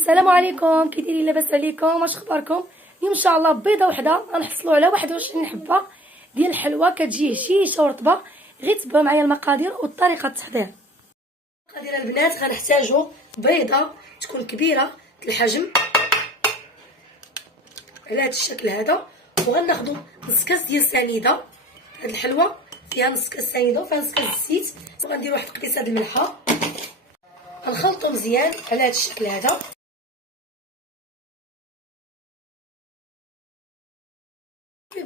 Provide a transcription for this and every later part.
السلام عليكم، كي دايرين؟ لاباس عليكم؟ واش اخباركم؟ اليوم ان شاء الله بيضه وحده غنحصلوا على 21 حبه ديال الحلوه، كتجي هشيشه ورطبه. غير تبعوا معايا المقادير وطريقه التحضير. المقادير البنات، غنحتاجوا بيضه تكون كبيره الحجم على هذا الشكل هذا، وغناخذوا نص كاس ديال السنيده. هاد الحلوه فيها نص كاس سنيده وفيها نص كاس الزيت، وغنديروا واحد القبيصه د الملحه. غنخلطوا مزيان على هذا الشكل هذا.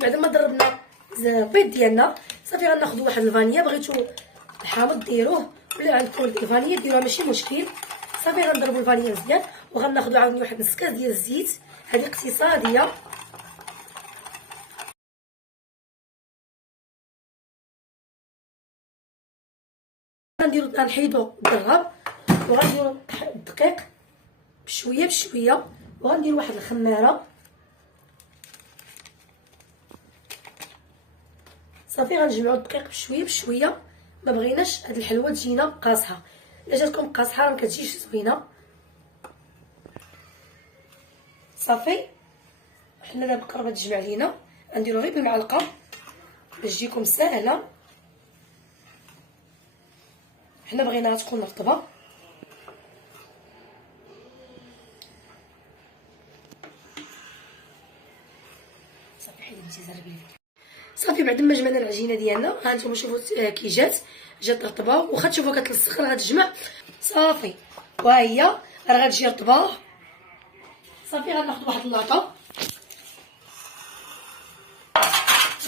بعد ما ضربنا البيض ديالنا صافي غناخذوا واحد الفانيا. بغيتو الحامض ديروه، ولا عندكم الفانيا ديروها ماشي مشكل. صافي غنضربوا الفانيا مزيان، وغناخذوا عاوتاني واحد نص كاس ديال الزيت، هذه اقتصاديه. غنحيدوا الضراب، وغنديروا الدقيق بشويه بشويه، وغنديروا واحد الخماره. صافي غنجمعوا الدقيق بشويه بشويه. ما بغيناش هاد الحلوه تجينا قاصحه، الا جاتكم قاصحه راه ما كتجيش زوينه. صافي حنا دابا قربت تجمع لينا، غنديرو غير بالمعلقه باش تجيكم ساهله. حنا بغيناها تكون رطبه. صافي حيدي زرب لي. صافي بعد ما جمعنا العجينه ديالنا، ها نتوما شوفوا كي جات رطبه، واخا تشوفوها كتلصق راه غتجمع. صافي وها هي راه غتجي رطبه. صافي غناخذ واحد اللاطه،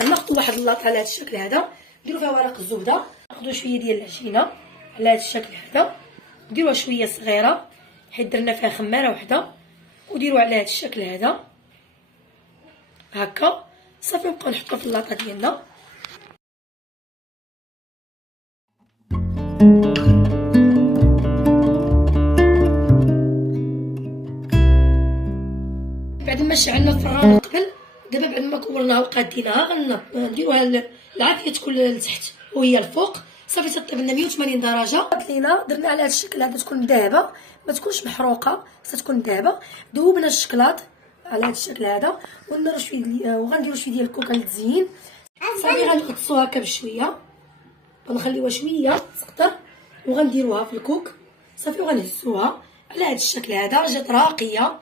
غناخذ واحد اللاطه على هذا الشكل هذا، نديرو فيها ورق الزبده. ناخذوا شويه ديال العجينه على هذا الشكل هذا، نديروها شويه صغيره حيت درنا فيها خماره وحده، وديروها على هذا الشكل هذا هكا. صافي نبقاو نحطو في اللاطه ديالنا. بعد ما شعلنا الفران قبل، دابا بعد ما كولناها وقاديناها غنديروها العافيه تكون لتحت وهي الفوق. صافي تطيب لنا 180 درجه. لينا درنا على هذا الشكل هذا تكون دابه، ما تكونش محروقه، خصها تكون دابه. ذوبنا الشكلاط على هذا الشكل هذا، ونديرو شويه وغنديرو شويه ديال الكوكا للتزيين. صافي غنقصوها هكا بشويه ونخليوها شويه تقطر، وغنديروها في الكوك. صافي وغنهزوها على هذا الشكل هذا. جات راقيه.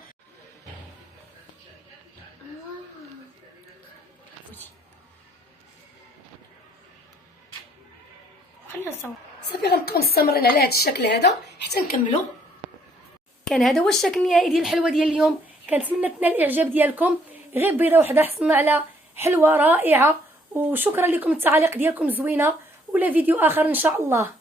صافي غنبقاو مستمرين على هذا الشكل هذا حتى نكملوا. كان هذا هو الشكل النهائي ديال الحلوه ديال اليوم. كنتمنى تنال الاعجاب ديالكم. غير بيضه وحده حصلنا على حلوه رائعه، وشكرا لكم التعاليق ديالكم زوينه، ولا فيديو اخر ان شاء الله.